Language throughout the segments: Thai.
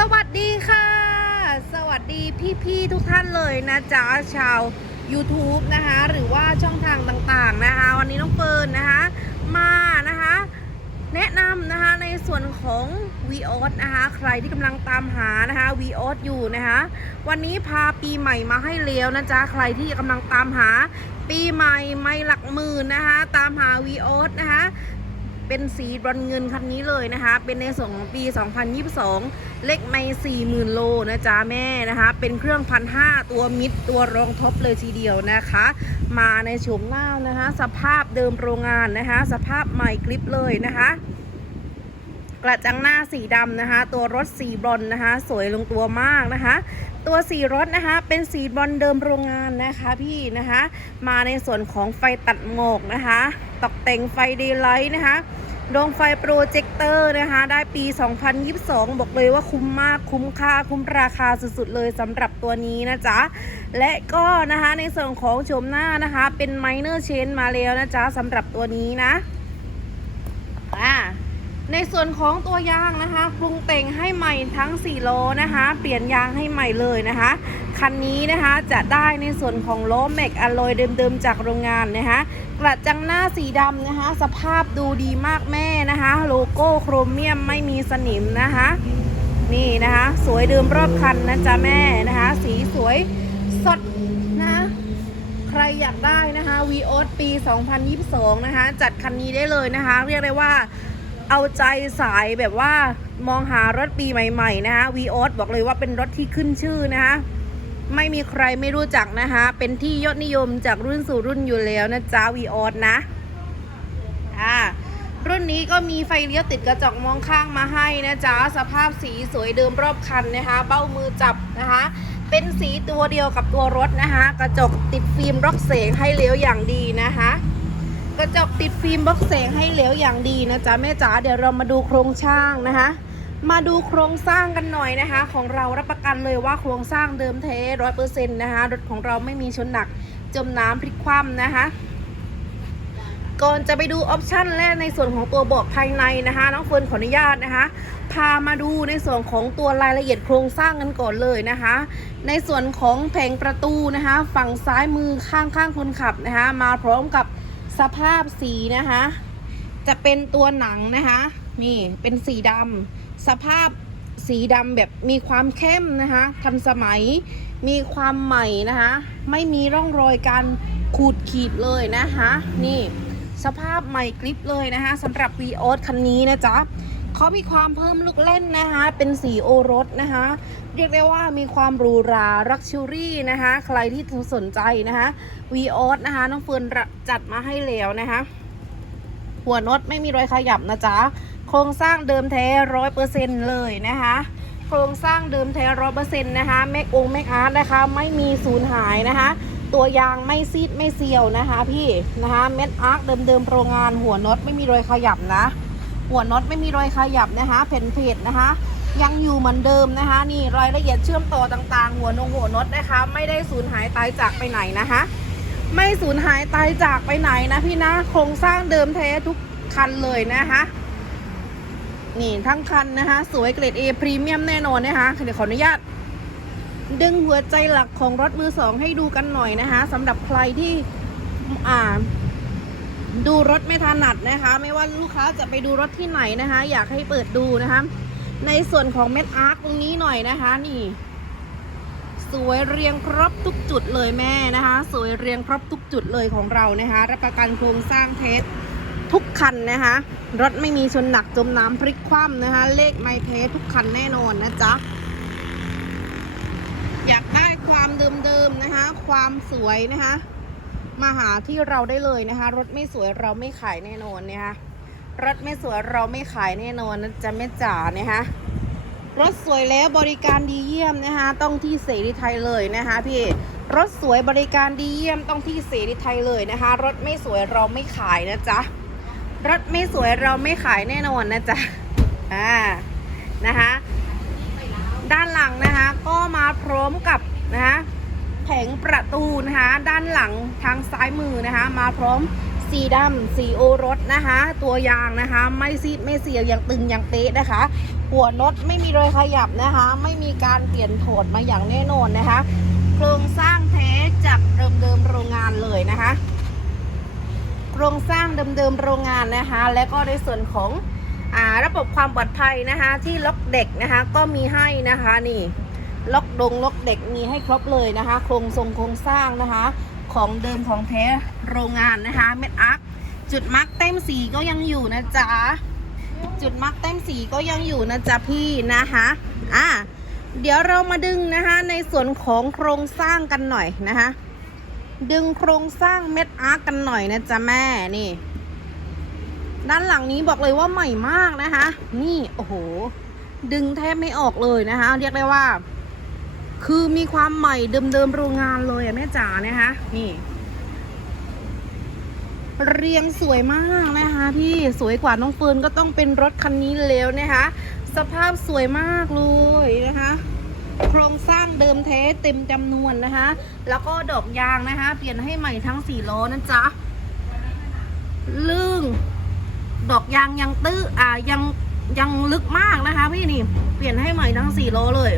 สวัสดีค่ะ สวัสดีพี่ๆทุกท่านเลยนะจ๊ะชาว YouTube นะคะ หรือว่าช่องทางต่างๆนะคะ วันนี้น้องเฟิร์นนะคะ มานะคะ แนะนำนะคะในส่วนของ v ีออนะคะ ใครที่กำลังตามหานะคะ v ีอออยู่นะคะ วันนี้พาปีใหม่มาให้เลี้ยวนะจ๊ะ ใครที่กำลังตามหาปีใหม่ไม่หลักหมื่นนะคะ ตามหา v ีออนะคะ เป็นสีบรอนเงินคันนี้เลยนะคะ เป็นในส่วนของปี 2022 เลขไม่40,000 โลนะจ๊ะแม่นะคะ เป็นเครื่องพันห้าตัวมิดตัวรองท็อปเลยทีเดียวนะคะ มาในโฉมหน้านะคะ สภาพเดิมโรงงานนะคะ สภาพใหม่กริปเลยนะคะ กระจังหน้าสีดำนะคะ ตัวรถสีบรอนนะคะ สวยลงตัวมากนะคะ ตัวสีรถนะคะ เป็นสีบรอนเดิมโรงงานนะคะพี่นะคะ มาในส่วนของไฟตัดหมอกนะคะ ตกแต่งไฟเดย์ไลท์นะคะดวงไฟโปรเจคเตอร์นะคะ ได้ปี 2022 บอกเลยว่าคุ้มมากคุ้มค่าคุ้มราคาสุดๆเลยสำหรับตัวนี้นะจ๊ะ และก็นะคะในส่วนของโฉมหน้านะคะ เป็นไมเนอร์เชนมาแล้วนะจ๊ะสำหรับตัวนี้นะอ่า ในส่วนของตัวยางนะคะ ปรุงแต่งให้ใหม่ทั้ง4ล้อนะคะ เปลี่ยนยางให้ใหม่เลยนะคะ คันนี้นะคะจะได้ในส่วนของล้อแม็กอะลอยเดิมๆจากโรงงานนะคะ กระจังหน้าสีดำนะคะ สภาพดูดีมากแม่นะคะ โลโก้โครเมียมไม่มีสนิมนะคะ นี่นะคะ สวยเดิมรอบคันนะจ๊ะแม่นะคะ สีสวยสดนะใครอยากได้นะคะวีออปี 2022 นะคะ จัดคันนี้ได้เลยนะคะ เรียกได้ว่า เอาใจสายแบบว่ามองหารถปีใหม่ๆนะคะวีออบอกเลยว่าเป็นรถที่ขึ้นชื่อนะคะไม่มีใครไม่รู้จักนะคะเป็นที่ยอดนิยมจากรุ่นสู่รุ่นอยู่แล้วนะจ๊ะวีออสนะอ่ารุ่นนี้ก็มีไฟเลี้ยวติดกระจกมองข้างมาให้นะจ๊ะสภาพสีสวยเดิมรอบคันนะคะ เบ้ามือจับนะคะ เป็นสีตัวเดียวกับตัวรถนะคะ กระจกติดฟิล์มร็อกเสงให้เลี้ยวอย่างดีนะคะ กระจกติดฟิล์มบล็อกเสงให้เหลวอย่างดีนะจ๊ะแม่จ๋าเดี๋ยวเรามาดูโครงสร้างนะคะ มาดูโครงสร้างกันหน่อยนะคะ ของเรารับประกันเลยว่าโครงสร้างเดิมแท้ร้อยเปอร์เซ็นต์นะคะรถของเราไม่มีชนหนักจมน้ำพลิกคว่ำนะคะก่อนจะไปดูออปชันและในส่วนของตัวเบาะภายในนะคะน้องเฟิร์นขออนุญาตนะคะ พามาดูในส่วนของตัวรายละเอียดโครงสร้างกันก่อนเลยนะคะ ในส่วนของแผงประตูนะคะ ฝั่งซ้ายมือข้างข้างคนขับนะคะ มาพร้อมกับ สภาพสีนะคะ จะเป็นตัวหนังนะคะ นี่เป็นสีดำสภาพสีดำแบบมีความเข้มนะคะทันสมัยมีความใหม่นะคะ ไม่มีร่องรอยการขูดขีดเลยนะคะ นี่สภาพใหม่กริปเลยนะคะสำหรับ v ีออคันนี้นะจ๊ะ เขามีความเพิ่มลูกเล่นนะคะ เป็นสีโอรสนะคะ เรียกได้ว่ามีความหรูหรารักชูรี่นะคะ ใครที่สนใจนะคะ v ีออนะคะ น้องเฟิร์นจัดมาให้แล้วนะคะ หัวน็อตไม่มีรอยขยับนะจ๊ะ โครงสร้างเดิมแท้ร้อยเปอร์เซ็นเลยนะคะโครงสร้างเดิมแท้ร้อยเปอร์เซ็นต์นะคะแม็กองแม็กอาร์ตนะคะ ไม่มีสูญหายนะคะ ตัวยางไม่ซีดไม่เซียวนะคะ พี่นะคะเม็ดอาร์คเดิมๆโรงงานหัวน็อตไม่มีรอยขยับนะ หัวน็อตไม่มีรอยขยับนะคะเพนเพจนะคะ ยังอยู่เหมือนเดิมนะคะ นี่รายละเอียดเชื่อมต่อต่างๆ หัวนงหัวน็อตนะคะ ไม่ได้สูญหายตายจากไปไหนนะคะ ไม่สูญหายตายจากไปไหนนะพี่นะโครงสร้างเดิมแท้ทุกคันเลยนะคะนี่ทั้งคันนะคะ สวยเกรด A พรีเมียมแน่นอนนะคะเดี๋ยวขออนุญาต ดึงหัวใจหลักของรถมือสองให้ดูกันหน่อยนะคะสำหรับใครที่อ่า ดูรถไม่ถนัดนะคะ ไม่ว่าลูกค้าจะไปดูรถที่ไหนนะคะ อยากให้เปิดดูนะคะ ในส่วนของเม็ดอาร์คตรงนี้หน่อยนะคะ นี่ สวยเรียงครบทุกจุดเลยแม่นะคะ สวยเรียงครบทุกจุดเลยของเรานะคะ รับประกันโครงสร้างเทสทุกคันนะคะ รถไม่มีชนหนักจมน้ำพลิกคว่ำนะคะ เลขไมเพสทุกคันแน่นอนนะจ๊ะอยากได้ความเดิมๆนะคะ ความสวยนะคะ มาหาที่เราได้เลยนะคะ รถไม่สวยเราไม่ขายแน่นอนนะคะรถไม่สวยเราไม่ขายแน่นอนนะจ๊ะแม่จ๋านะคะรถสวยแล้วบริการดีเยี่ยมนะคะต้องที่เสรีไทยเลยนะคะพี่รถสวยบริการดีเยี่ยมต้องที่เสรีไทยเลยนะคะ รถไม่สวยเราไม่ขายนะจ๊ะรถไม่สวยเราไม่ขายแน่นอนนะจ๊ะอ่านะคะด้านหลังนะคะก็มาพร้อมกับนะคะ แผงประตูนะคะ ด้านหลังทางซ้ายมือนะคะ มาพร้อมสีดำสีโอรสนะคะ ตัวยางนะคะ ไม่ซีดไม่เสียวยังตึงยังเป๊ะนะคะ หัวน็อตไม่มีรอยขยับนะคะ ไม่มีการเปลี่ยนโถดมาอย่างแน่นอนนะคะ โครงสร้างแท้จากเดิมๆโรงงานเลยนะคะ โครงสร้างเดิมๆโรงงานนะคะ และก็ในส่วนของอระบบความปลอดภัยนะคะ ที่ล็อกเด็กนะคะ ก็มีให้นะคะนี่ ล็อกดงล็อกเด็กมีให้ครบเลยนะคะ โครงทรงโครงสร้างนะคะ ของเดิมของแท้โรงงานนะคะเม็ดอาร์คจุดมาร์กเต็มสีก็ยังอยู่นะจ๊ะจุดมาร์กเต็มสีก็ยังอยู่นะจ๊ะพี่นะคะอะเดี๋ยวเรามาดึงนะคะในส่วนของโครงสร้างกันหน่อยนะคะ ดึงโครงสร้างเม็ดอาร์กกันหน่อยนะจ๊ะแม่นี่ ด้านหลังนี้บอกเลยว่าใหม่มากนะคะ นี่โอ้โห ดึงแทบไม่ออกเลยนะคะ เรียกได้ว่า คือมีความใหม่เดิมๆโรงงานเลยอะแม่จ๋านะคะนี่ เรียงสวยมากนะคะพี่สวยกว่าน้องเฟิร์นก็ต้องเป็นรถคันนี้แล้วนะคะสภาพสวยมากเลยนะคะโครงสร้างเดิมแท้เต็มจำนวนนะคะ แล้วก็ดอกยางนะคะ เปลี่ยนให้ใหม่ทั้งสี่ล้อนะจ๊ะลึงดอกยางยังตื้ออ่ายังยังลึกมากนะคะ พี่นี่เปลี่ยนให้ใหม่ทั้งสี่ล้อเลย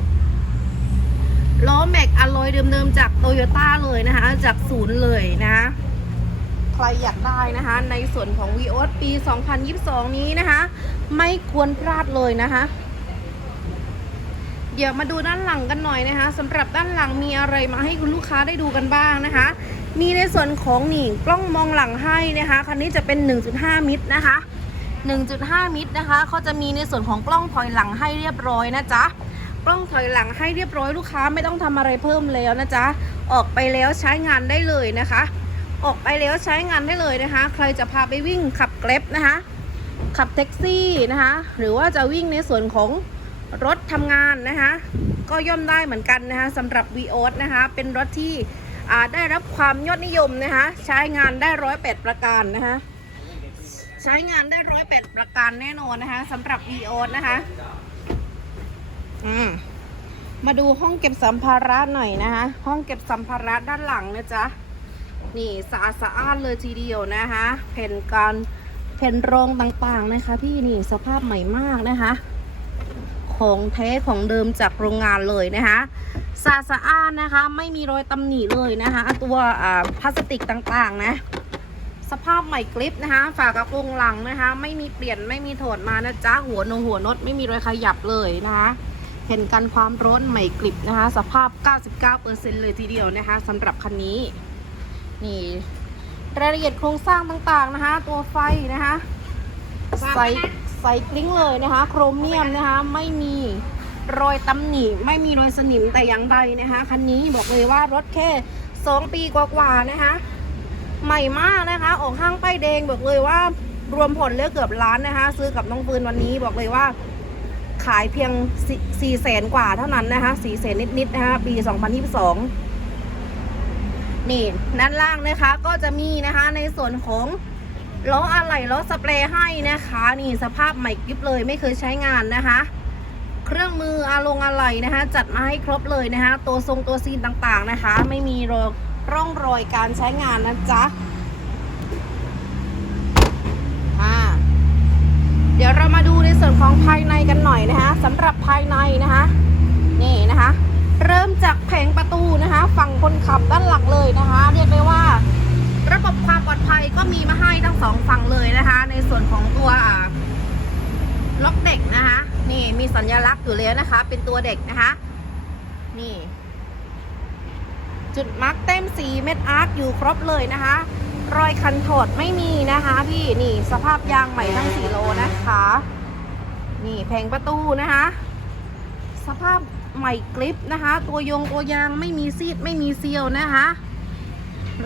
ล้อแม็กอลลอยเดิมๆจากโตโยต้าเลยนะคะ จากศูนย์เลยนะะใครอยากได้นะคะ ในส่วนของ v ีโอปี 2022 นี้นะคะ ไม่ควรพลาดเลยนะคะเดี๋ยวมาดูด้านหลังกันหน่อยนะคะสำหรับด้านหลังมีอะไรมาให้คุณลูกค้าได้ดูกันบ้างนะคะ มีในส่วนของนี่กล้องมองหลังให้นะคะคันนี้จะเป็น 1.5 มิตรนะคะ 1.5 มิตรนะคะเขาจะมีในส่วนของกล้องถอยหลังให้เรียบร้อยนะจ๊ะ ล้องถอยหลังให้เรียบร้อยลูกค้าไม่ต้องทำอะไรเพิ่มแล้วนะจ๊ะออกไปแล้วใช้งานได้เลยนะคะ ออกไปแล้วใช้งานได้เลยนะคะ ใครจะพาไปวิ่งขับเกร็บนะคะ ขับแท็กซี่นะคะ หรือว่าจะวิ่งในส่วนของรถทำงานนะคะ ก็ย่อมได้เหมือนกันนะคะสำหรับ v ีโอนะคะ เป็นรถที่อ่าได้รับความยอดนิยมนะคะ ใช้งานได้ร้อยแปดประการนะคะใช้งานได้ร้อยแปดประการแน่นอนนะคะสำหรับ v ีโอนะคะ อืมมาดูห้องเก็บสัมภาระหน่อยนะคะ ห้องเก็บสัมภาระด้านหลังนะจ๊ะ นี่สะอาดสะอานเลยทีเดียวนะคะแผ่นการแผ่นรองต่างๆนะคะ พี่นี่สภาพใหม่มากนะคะ ของแท้ของเดิมจากโรงงานเลยนะคะสะอาดสะอานนะคะ ไม่มีรอยตำหนิเลยนะคะ ตัวพลาสติกต่างๆนะสภาพใหม่กริปนะคะ ฝากระโปรงหลังนะคะ ไม่มีเปลี่ยนไม่มีโถดมานะจ๊ะหัวนงหัวนดไม่มีรอยขยับเลยนะคะ เห็นกันความร้อนใหม่กริบนะคะ สภาพ 99%เลยทีเดียวนะคะสำหรับคันนี้ นี่รายละเอียดโครงสร้างต่างๆนะคะ ตัวไฟนะคะใสใสกลิ้งเลยนะคะ โครเมียมนะคะ ไม่มีรอยตำหนิไม่มีรอยสนิมแต่อย่างใดนะคะคันนี้บอกเลยว่ารถแค่2ปีกว่าๆนะคะ ใหม่มากนะคะ ออกห้างป้ายแดงบอกเลยว่ารวมผลเลือกเกือบล้านนะคะ ซื้อกับน้องปืนวันนี้บอกเลยว่า ขายเพียง4ี่แสนกว่าเท่านั้นนะคะสี่แสนนิดๆนะคะปี 2022 นี่ด้านล่างนะคะก็จะมีนะคะในส่วนของล้ออะไหล่ล้อสเปรย์ให้นะคะ นี่สภาพใหม่กริบเลยไม่เคยใช้งานนะคะ เครื่องมืออาลงอะไหล่นะคะ จัดมาให้ครบเลยนะคะ ตัวทรงตัวซีนต่างๆนะคะ ไม่มีรอยร่องรอยการใช้งานนะจ๊ะอ่า เดี๋ยวเรามาดูในส่วนของภายในกันหน่อยนะคะสำหรับภายในนะคะนี่นะคะ เริ่มจากแผงประตูนะคะ ฝั่งคนขับด้านหลังเลยนะคะ เรียกได้ว่า ระบบความปลอดภัยก็มีมาให้ทั้งสองฝั่งเลยนะคะ ในส่วนของตัวล็อกเด็กนะคะ นี่มีสัญลักษณ์อยู่แล้วนะคะ เป็นตัวเด็กนะคะ นี่ จุดมาร์กเต็มสีเม็ดอาร์คอยู่ครบเลยนะคะ รอยคันถอดไม่มีนะคะพี่นี่สภาพยางใหม่ทั้งสี่โลนะคะ นี่แผงประตูนะคะ สภาพใหม่กริปนะคะ ตัวยงตัวยางไม่มีซีดไม่มีเซียวนะคะ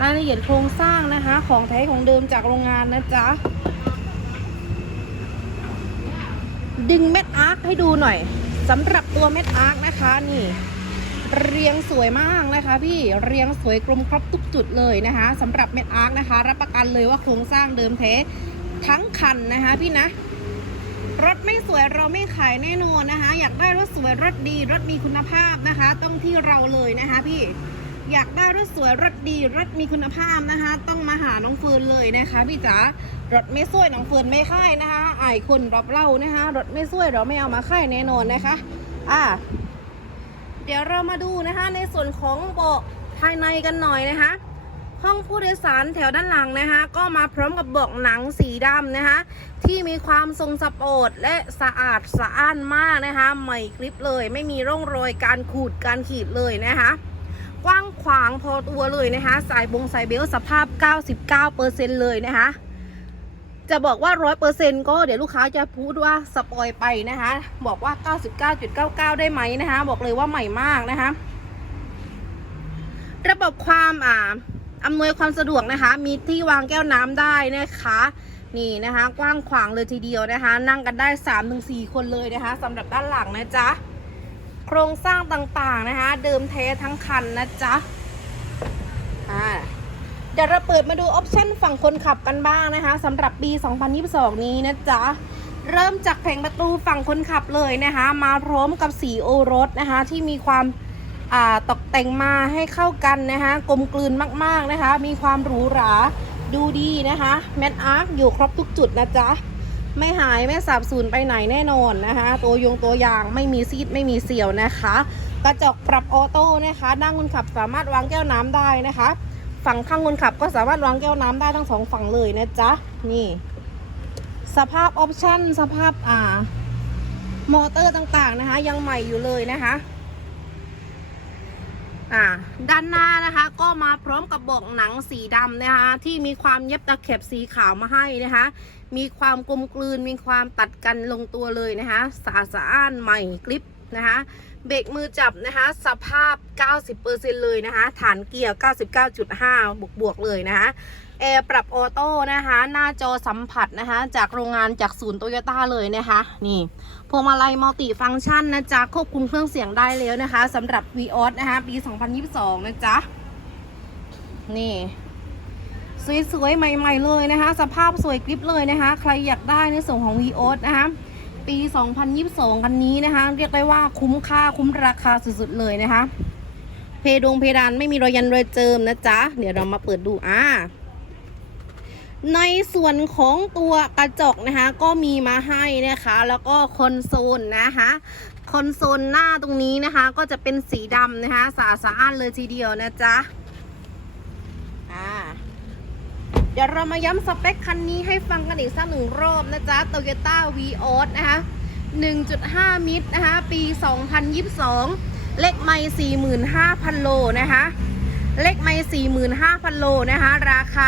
รายละเอียดโครงสร้างนะคะ ของแท้ของเดิมจากโรงงานนะจ๊ะดึงเม็ดอาร์คให้ดูหน่อยสำหรับตัวเม็ดอาร์คนะคะนี่ เรียงสวยมากนะคะพี่เรียงสวยกลมครบทุกจุดเลยนะคะสำหรับเม็ดอาร์คนะคะ รับประกันเลยว่าโครงสร้างเดิมแท้ทั้งคันนะคะพี่นะ รถไม่สวยเราไม่ขายแน่นอนนะคะ อยากได้รถสวยรถดีรถมีคุณภาพนะคะ ต้องที่เราเลยนะคะพี่อยากได้รถสวยรถดีรถมีคุณภาพนะคะ ต้องมาหาน้องเฟิร์นเลยนะคะพี่จ๋ารถไม่สวยน้องเฟิร์นไม่ค่ายนะคะไอคนรับเล่านะคะ รถไม่สวยเราไม่เอามาค่ายแน่นอนนะคะ อ่า เดี๋ยวเรามาดูนะคะในส่วนของเบาะภายในกันหน่อยนะคะ ห้องผู้โดยสารแถวด้านหลังนะคะ ก็มาพร้อมกับเบาะหนังสีดำนะคะ ที่มีความทรงสปอร์ตและสะอาดสะอ้านมากนะคะใหม่กริบเลย ไม่มีร่องรอยการขูดการขีดเลยนะคะกว้างขวางพอตัวเลยนะคะ สายบงสายเบลสภาพ 99%เลยนะคะ จะบอกว่า100%ก็เดี๋ยวลูกค้าจะพูดว่าสปอยไปนะคะ บอกว่า99.99ได้ไหมนะคะ บอกเลยว่าใหม่มากนะคะ ระบบความอ่าอำนวยความสะดวกนะคะ มีที่วางแก้วน้ำได้นะคะ นี่นะคะ กว้างขวางเลยทีเดียวนะคะ นั่งกันได้3-4คนเลยนะคะสำหรับด้านหลังนะจ๊ะ โครงสร้างต่างๆนะคะ เดิมแท้ทั้งคันนะจ๊ะอ่า เดี๋ยวเราเปิดมาดูออปชั่นฝั่งคนขับกันบ้างนะคะสำหรับปี 2022 นี้นะจ๊ะ เริ่มจากแผงประตูฝั่งคนขับเลยนะคะ มาพร้อมกับสีโอรสนะคะ ที่มีความตกแต่งมาให้เข้ากันนะคะ กลมกลืนมากๆนะคะ มีความหรูหราดูดีนะคะแมทอาร์คอยู่ครบทุกจุดนะจ๊ะ ไม่หายไม่สับสูญไปไหนแน่นอนนะคะ ตัวยงตัวยางไม่มีซีดไม่มีเสียวนะคะ กระจกปรับออโต้นะคะด้านคนขับสามารถวางแก้วน้ำได้นะคะ ฝั่งข้างคนขับก็สามารถวางแก้วน้ำได้ทั้งสองฝั่งเลยนะจ๊ะ นี่ สภาพออปชั่นสภาพอ่ามอเตอร์ต่างๆนะคะ ยังใหม่อยู่เลยนะคะอ่าด้านหน้านะคะก็มาพร้อมกับเบอกหนังสีดำนะคะที่มีความเย็บตะเข็บสีขาวมาให้นะคะ มีความกลมกลืนมีความตัดกันลงตัวเลยนะคะสะอาดสะอ้านใหม่กริป นะคะเบรกมือจับนะคะ สภาพ 90%เลยนะคะ ฐานเกียร์ 99.5 บวกบวกเลยนะคะแอร์ปรับออโต้นะคะ หน้าจอสัมผัสนะคะ จากโรงงานจากศูนย์โตโยต้าเลยนะคะ นี่พวงมาลัยมัลติฟังก์ชันนะจ๊ะ ควบคุมเครื่องเสียงได้แล้วนะคะสำหรับ v ีออสนะคะ ปี 2022 นะจ๊ะ นี่สวยๆ ใหม่ ๆ เลยนะคะ สภาพสวยกริบเลยนะคะ ใครอยากได้ในส่วนของ v ีออสนะคะ ปี 2022 กันนี้นะคะ เรียกได้ว่าคุ้มค่าคุ้มราคาสุดๆเลยนะคะ เพดงเพดานไม่มีรอยยันรอยเจิมนะจ๊ะ เดี๋ยวเรามาเปิดดูอ่าในส่วนของตัวกระจกนะคะก็มีมาให้นะคะ แล้วก็คอนโซลนะคะคอนโซลหน้าตรงนี้นะคะ ก็จะเป็นสีดำนะคะสะอาดเลยทีเดียวนะจ๊ะอ่า เดี๋ยวเรามาย้ำสเปคคันนี้ให้ฟังกันอีกสักหนึ่งรอบนะจ๊ะ Toyota v ีออสนะคะ 1.5 มิตรนะคะ ปี 2022 เลขไม่45,000 โลนะคะ เลขไม่45,000 โลนะคะ ราคา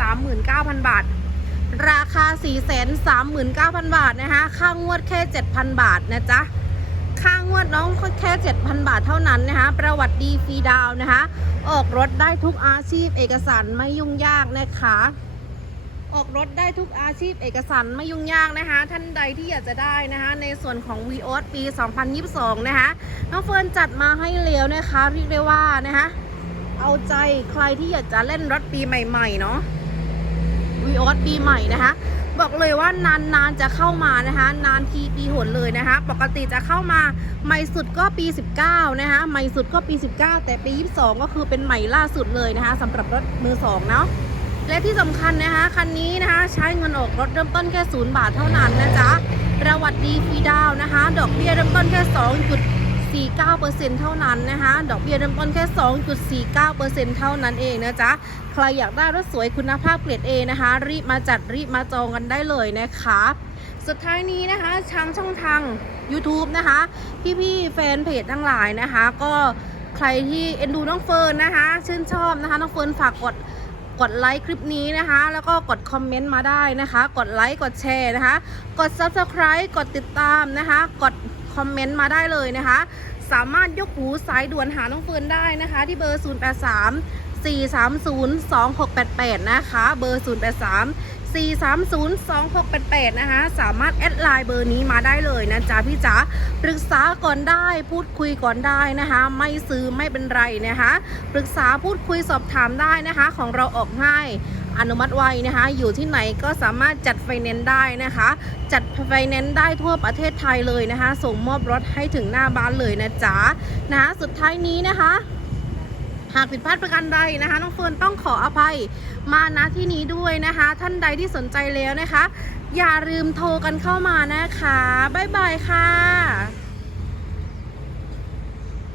439,000 บาท ราคา 439,000 บาทนะคะ ค่างวดแค่ 7,000 บาทนะจ๊ะ ค่างวดน้องแค่ 7,000 บาทเท่านั้นนะคะ ประวัติดีฟรีดาวนะคะ ออกรถได้ทุกอาชีพเอกสารไม่ยุ่งยากนะคะ ออกรถได้ทุกอาชีพเอกสารไม่ยุ่งยากนะคะ ท่านใดที่อยากจะได้นะคะ ในส่วนของ v ีออสปี 2022 นะคะ น้องเฟิร์นจัดมาให้เร็วนะคะเรียกได้ว่านะคะ เอาใจใครที่อยากจะเล่นรถปีใหม่ๆเนาะวีออสปีใหม่นะคะ บอกเลยว่านานๆจะเข้ามานะคะ นานทีปีหนเลยนะคะ ปกติจะเข้ามาใหม่สุดก็ปี 19 นะคะใหม่สุดก็ปี 19 แต่ปี 22 ก็คือเป็นใหม่ล่าสุดเลยนะคะสำหรับรถมือสองเนาะและที่สำคัญนะคะคันนี้นะคะใช้เงินออกรถเริ่มต้นแค่ศูนย์บาทเท่านั้นนะจ๊ะประวัติดีฟรีดาวนะคะ ดอกเบี้ยเริ่มต้นแค่ 2.49%เท่านั้นนะคะ ดอกเบี้ยเริ่มต้นแค่ 2.49%เท่านั้นเองนะจ๊ะ ใครอยากได้รถสวยคุณภาพเกรด A นะคะ รีบมาจัดรีบมาจองกันได้เลยนะคะ สุดท้ายนี้นะคะทางช่องทาง YouTube นะคะ พี่ๆแฟนเพจทั้งหลายนะคะ ก็ใครที่เอ็นดูน้องเฟิร์นนะคะ ชื่นชอบนะคะ น้องเฟิร์นฝากกดกดไลค์คลิปนี้นะคะ แล้วก็กดคอมเมนต์มาได้นะคะ กดไลค์กดแชร์นะคะ กด Subscribe กดติดตามนะคะ กด คอมเมนต์มาได้เลยนะคะ สามารถยกหูสายด่วนหาน้องเฟิร์นได้นะคะ ที่เบอร์ 083 430 2688 นะคะ เบอร์ 083 430 2688 นะคะ สามารถแอดไลน์เบอร์นี้มาได้เลยนะจ๊ะพี่จ๋าปรึกษาก่อนได้พูดคุยก่อนได้นะคะ ไม่ซื้อไม่เป็นไรนะคะ ปรึกษาพูดคุยสอบถามได้นะคะ ของเราออกง่าย อนุมัติไว้นะคะ อยู่ที่ไหนก็สามารถจัดไฟแนนซ์ได้นะคะ จัดไฟแนนซ์ได้ทั่วประเทศไทยเลยนะคะ ส่งมอบรถให้ถึงหน้าบ้านเลยนะจ๊ะนะคะสุดท้ายนี้นะคะหากผิดพลาดประการใดนะคะน้องเฟิร์นต้องขออภัยมาณที่นี้ด้วยนะคะ ท่านใดที่สนใจแล้วนะคะ อย่าลืมโทรกันเข้ามานะคะ บ๊ายบายค่ะ